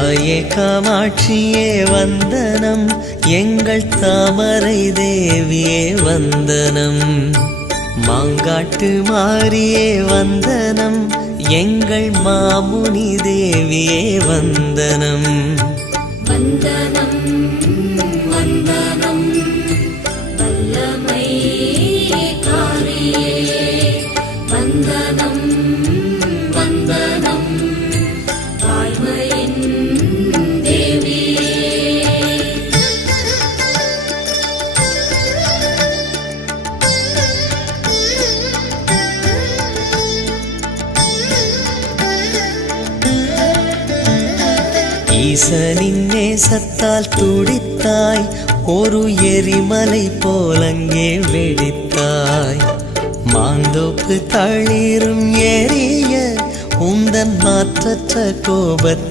தாயே காமாட்சியே வந்தனம், எங்கள் தாமரை தேவியே வந்தனம். மாங்காட்டு மாரியே வந்தனம், எங்கள் மாமுனி தேவியே வந்தனம். வந்தனம் வந்தனம் வல்லமை காரியே, வந்தனம் வந்தனம் வாய்மையின் தேவியே. ஈசனின் நேசத்தால் துடித்தாய், ஒரு எரிமலை போலங்கே வெடித்தாய். மாந்தோப்பு தளிரும் எரிய உந்தன் மாற்றற்ற கோபத்தை